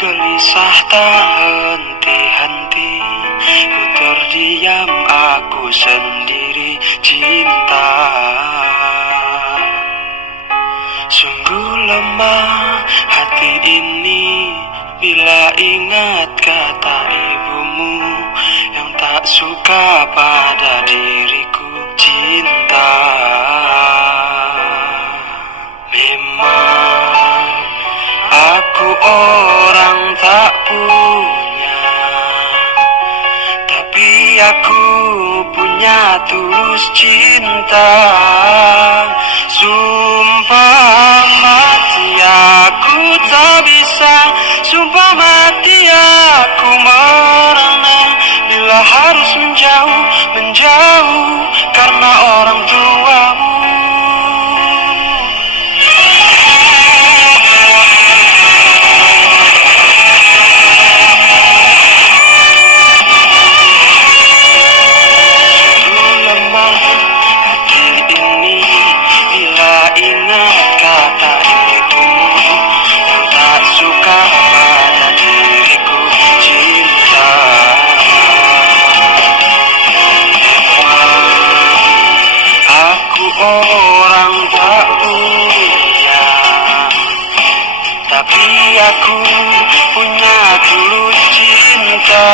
Gelisah tak henti-henti, ku terdiam, aku sendiri cinta. Sungguh lemah hati ini bila ingat kata ibumu yang tak suka pada diriku cinta. Memang aku orang tak punya, tapi aku punya tulus cinta. Sumpah mati aku tak bisa, sumpah mati aku merana bila harus menjauh karena orang tuamu. Orang tak punya, tapi aku punya tulus cinta.